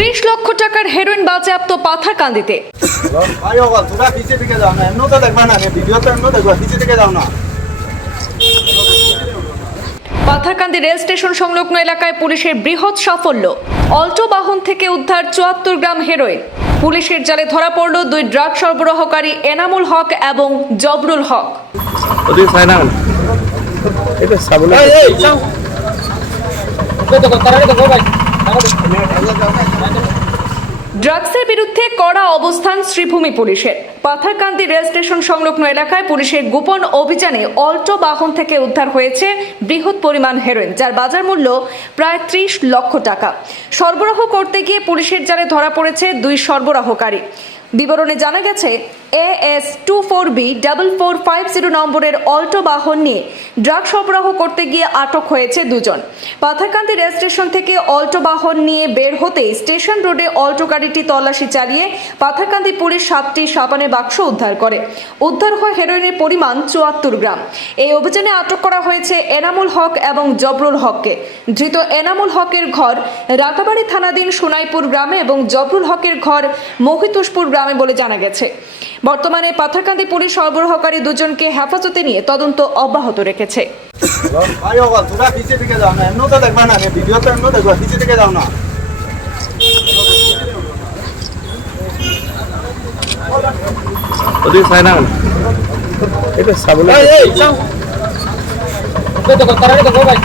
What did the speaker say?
ত্রিশ লক্ষ টাকার হেরোইন বাজেয়াপ্ত পাথারকান্দিতে পাথারকান্দি রেল স্টেশন সংলগ্ন এলাকায় পুলিশের বৃহৎ সাফল্য। অল্টো বাহন থেকে উদ্ধার চুয়াত্তর গ্রাম হেরোইন পুলিশের জালে ধরা পড়ল দুই ড্রাগ সরবরাহকারী এনামুল হক এবং জবরুল হক। এটা ড্রাগসের বিরুদ্ধে কড়া অবস্থান শ্রীভূমি পুলিশের। পাথারকান্দি রেল স্টেশন সংলগ্ন এলাকায় পুলিশের গোপন অভিযানে অল্টো বাহন থেকে উদ্ধার হয়েছে বৃহৎ পরিমাণ হেরোইন, যার বাজার মূল্য প্রায় ত্রিশ লক্ষ টাকা। সরবরাহ করতে গিয়ে পুলিশের জালে ধরা পড়েছে দুই সরবরাহকারী। বিবরণে জানা গেছে A S two four B double four five zero নম্বরের অল্টো বাহন নিয়ে ড্রাগ সরবরাহ করতে গিয়ে আটক হয়েছে দুজন। পাথারকান্দি রেল স্টেশন থেকে অল্টো বাহন নিয়ে বের হতেই স্টেশন রোডে অল্টো গাড়িটি তল্লাশি চালিয়ে পাথারকান্দি পুলিশ সাতটি সাবানে বাক্স উদ্ধার করে। উদ্ধার হয় হেরোইনের পরিমাণ চুয়াত্তর গ্রাম। এই অভিযানে আটক করা হয়েছে এনামুল হক এবং জবরুল হককে। ধৃত এনামুল হকের ঘর রাতাবাড়ি থানাধীন সোনাইপুর গ্রামে এবং জবরুল হকের ঘর মহিতুষপুর গ্রামে বলে জানা গেছে। বর্তমানে পাথারকান্দি পুলিশ সরবরাহকারী দুজনকে হেফাজতে নিয়ে তদন্ত অব্যাহত রেখেছে। ভাই।